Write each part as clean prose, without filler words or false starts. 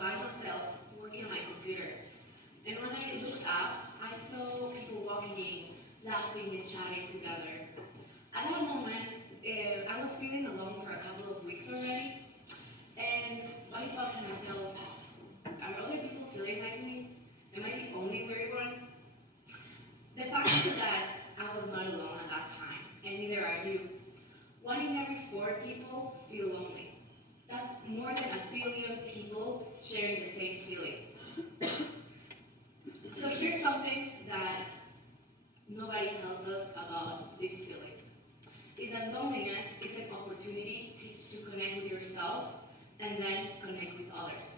by myself working on my computer. And when I looked up, I saw people walking in, laughing and chatting together. At that moment, I was feeling alone for a couple of weeks already, and I thought to myself, are other people feeling like me? Am I the only weird one? The fact is that I was not alone at that time, and neither are you. 1 in every 4 people feel lonely. That's more than 1 billion people sharing the same feeling. So here's something that nobody tells us about this feeling. Is that loneliness is an opportunity to connect with yourself and then connect with others.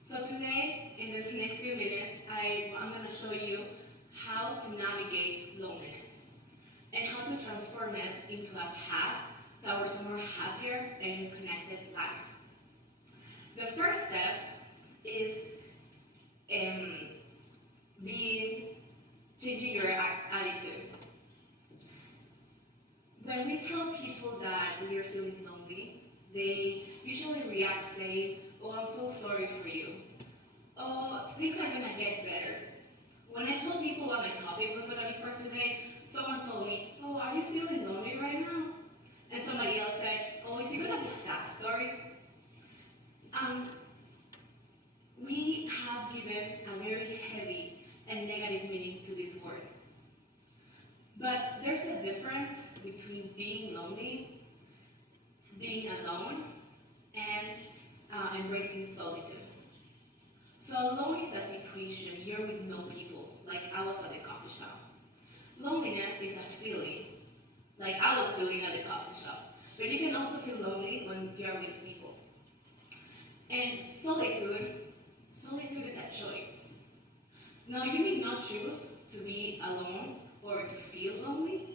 So today, in the next few minutes, I'm going to show you how to navigate loneliness and how to transform it into a path towards a more happier and connected life. The first step is changing your attitude. When we tell people that we are feeling lonely, they usually react saying, "Oh, I'm so sorry for you. Oh, things are gonna get better." When I told people what my topic was gonna be for today, someone told me, "Oh, are you feeling lonely right now?" And somebody else said, "Oh, is it gonna be a sad story?" We have given a very heavy and negative meaning to this word. But there's a difference between being lonely, being alone, and embracing solitude. So alone is a situation, you're with no people, like I was at the coffee shop. Loneliness is a feeling, like I was feeling at the coffee shop. But you can also feel lonely when you're with people. And solitude is a choice. Now you may not choose to be alone or to feel lonely,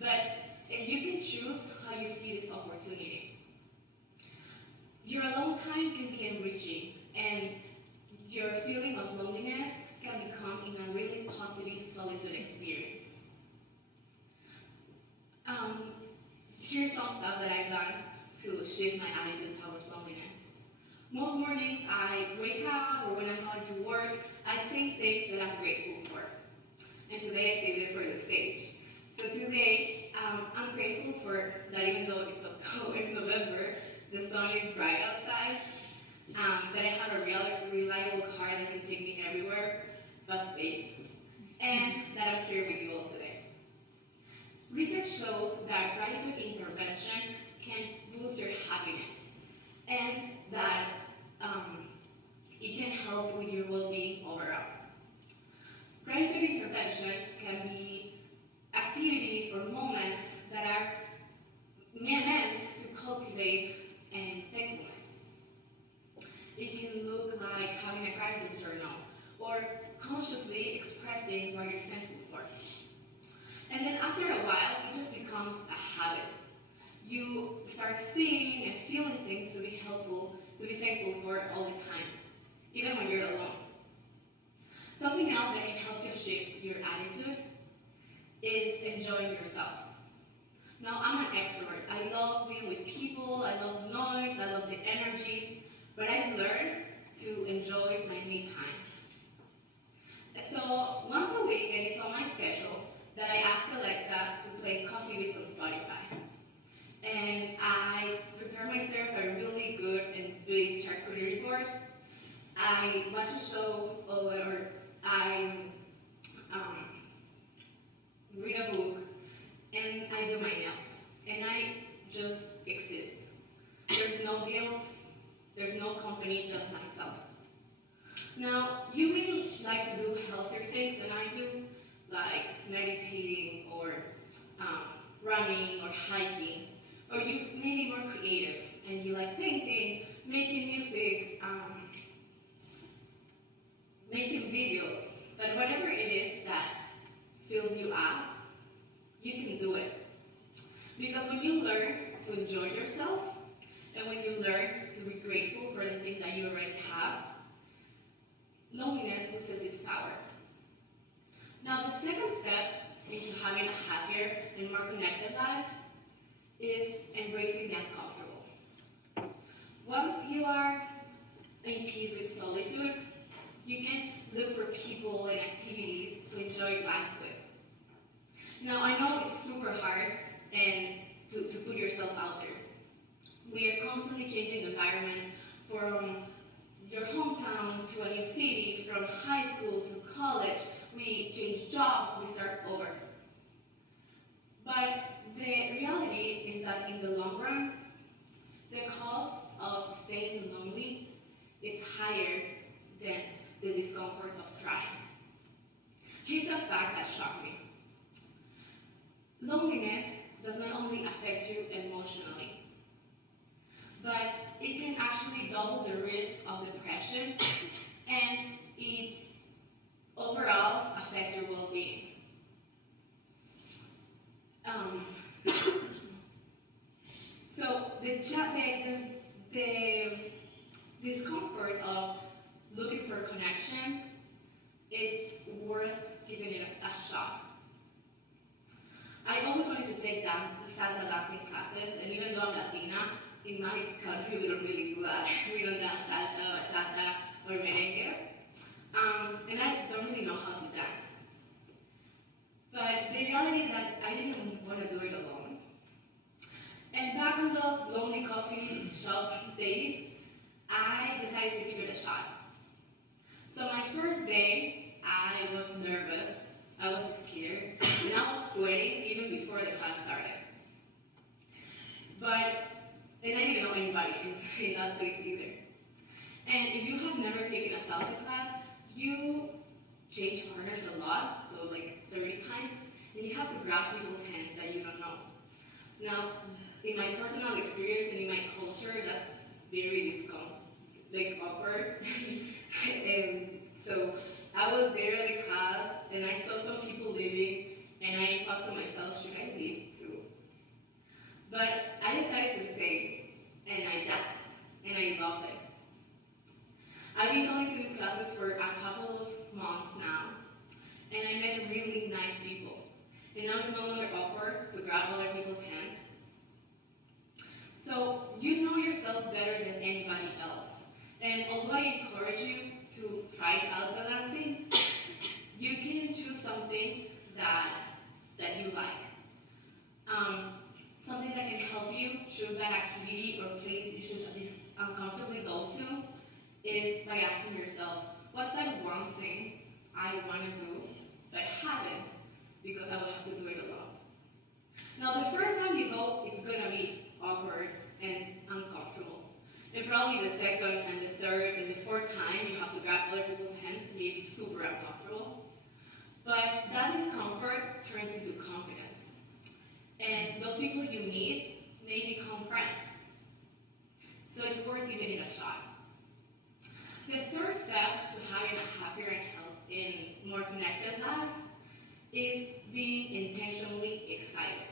but you can choose how you see this opportunity. Your alone time can be enriching, and your feeling of loneliness can become in a really positive solitude experience. Here's some stuff that I've done to shift my attitude towards loneliness. Most mornings I wake up, or when I'm going to work, I say things that I'm grateful for. And today I saved it for the stage. So today, I'm grateful for that even though it's October and November, the sun is bright outside, that I have a reliable car that can take me everywhere but space, and that I'm here with you all today. Research shows that gratitude intervention can boost your happiness, and that it can help with your well-being overall. Gratitude intervention can be activities or moments that are meant to cultivate thankfulness. It can look like having a gratitude journal or consciously expressing what you're thankful for. And then after a while, it just becomes a habit. You start seeing and feeling things to be thankful for all the time, even when you're alone. Something else that can help you shift your attitude is enjoying yourself. Now, I'm an extrovert. I love being with people, I love noise, I love the energy, but I've learned to enjoy my me time. So once a week, and it's on my schedule, that I ask Alexa to play Coffee Beats on Spotify. And I prepare myself a really good and big charcuterie board. I watch a show, or I read a book, and I do my nails. And I just exist. There's no guilt, there's no company, just myself. Now, you may like to do healthier things than I do, like meditating or running or hiking, or you may be more creative and you like painting, making music, making videos, but whatever it is that fills you up, you can do it. Because when you learn to enjoy yourself, and when you learn to be grateful for the things that you already have, loneliness loses its power. Now, the second step into having a happier and more connected life is embracing the uncomfortable. Once you are peace with solitude, you can look for people and activities to enjoy life with. Now, I know it's super hard and to put yourself out there. We are constantly changing environments from your hometown to a new city, from high school to college. We change jobs, we start over. But the reality is that in the long run, the cost of staying lonely is higher than the discomfort of trying. Here's a fact that shocked me. Loneliness does not only affect you emotionally, but it can actually double the risk of depression, and it overall affects your well-being. So the discomfort of looking for connection, it's worth giving it a shot. I always wanted to take salsa dancing classes, and even though I'm Latina, in my country we don't really do that. We don't dance salsa, bachata, or merengue. And I don't really know how to dance. But the reality is that I didn't want to do it alone. And back on those lonely coffee shop days, I decided to give it a shot. So my first day, I was nervous, I was scared, and I was sweating even before the class started. And I didn't know anybody in that place either. And if you have never taken a salsa class, you change partners a lot, so like 30 times, and you have to grab people's hands that you don't know. Now, in my personal experience and in my culture, that's very awkward. So I was there at the class, and I saw some people leaving, and I thought to myself, should I leave too? But I decided to stay, and I danced, and I loved it. I've been going to these classes for a couple of months now, and I met really nice people. And now it's no longer awkward to grab other people's hands. So you know yourself better than anybody else. And although I encourage you to try salsa dancing, you can choose something that you like. Something that can help you choose that activity or place you should at least uncomfortably go to is by asking yourself, what's that one thing I want to do but haven't because I will have to do it alone? Now, the first time you go, it's going to be awkward and uncomfortable. And probably the second and the third and the fourth time you have to grab other people's hands, maybe super uncomfortable. But that discomfort turns into confidence. And those people you meet may become friends. So it's worth giving it a shot. The third step to having a happier and more connected life is being intentionally excited.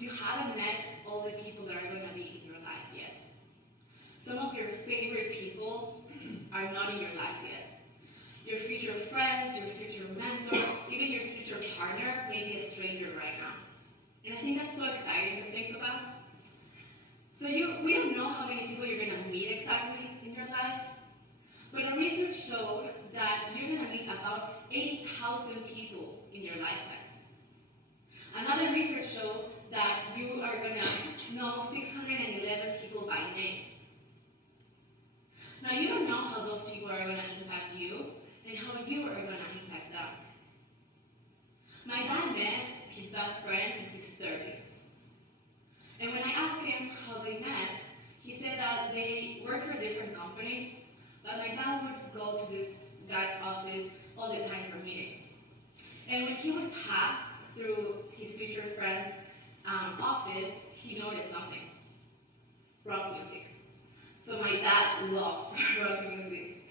You haven't met all the people that are going to be in your life yet. Some of your favorite people are not in your life yet. Your future friends, your future mentor, even your future partner may be a stranger right now. And I think that's so exciting to think about. So we don't know how many people you're going to meet exactly in your life, but our research showed that you're going to meet about 8,000 people in your lifetime. Another research shows that you are going to know 611 people by name. Now, you don't know how those people are going to impact you and how you are going to impact them. My dad met his best friend in his 30s. And when I asked him how they met, he said that they worked for different companies, but my dad would go to this guy's office all the time for meetings. And when he would pass through his future friend's office, he noticed something: rock music. So my dad loves rock music.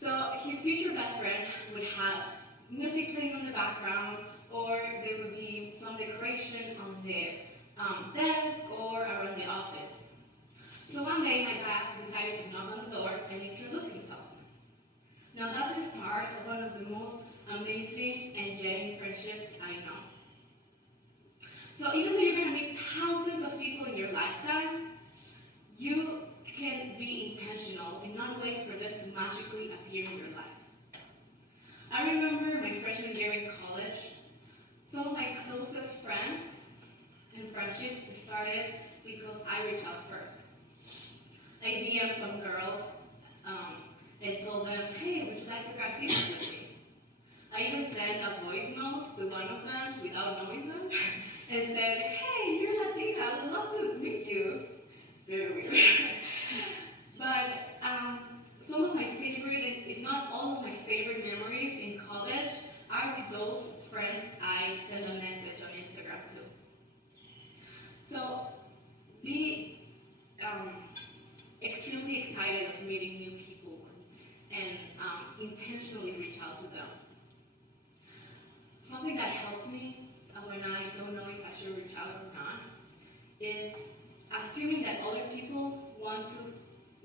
So his future best friend would have music playing on the background, or there would be some decoration on the desk or around the office. So one day my dad decided to knock on the door and introduce himself. Now that's the start of one of the most amazing and genuine friendships I know. So even though you're going to meet thousands of people in your lifetime, you can be intentional in not remember my freshman year in college, some of my closest friends and friendships started because I reached out first. I DM'd some girls and told them, hey, would you like to grab dinner with me? I even sent a voice note to one of them without knowing them and said, hey, you're Latina, I would love to meet you. Very weird. But some of my favorite, if not all of my favorite memories in college are with those friends I send a message on Instagram to. So be extremely excited of meeting new people and intentionally reach out to them. Something that helps me when I don't know if I should reach out or not is assuming that other people want to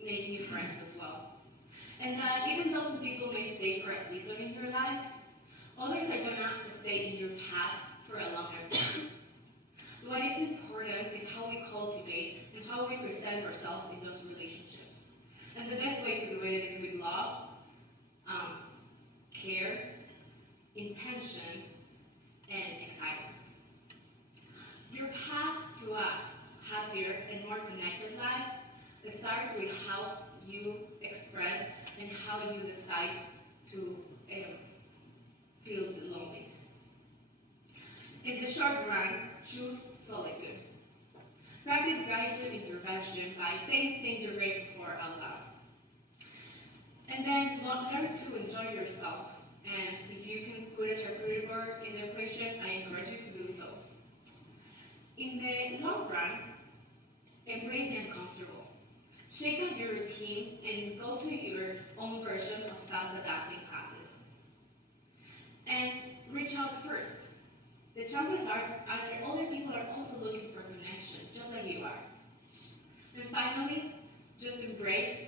make new friends as well. And that even though some people may stay for a season in your life, others are going to stay in your path for a longer time. What is important is how we cultivate and how we present ourselves in those relationships. And the best way to do it is with love, care, intention, and excitement. Your path to a happier and more connected life starts with how you express and how you decide to feel the loneliness. In the short run, choose solitude. Practice gratitude intervention by saying things you're grateful for out loud. And then learn to enjoy yourself. And if you can put a charcuterie board in the equation, I encourage you to do so. In the long run, embrace the uncomfortable. Shake up your routine and go to your own version of salsa dancing classes. And reach out first. The chances are that other people are also looking for connection, just like you are. And finally, just embrace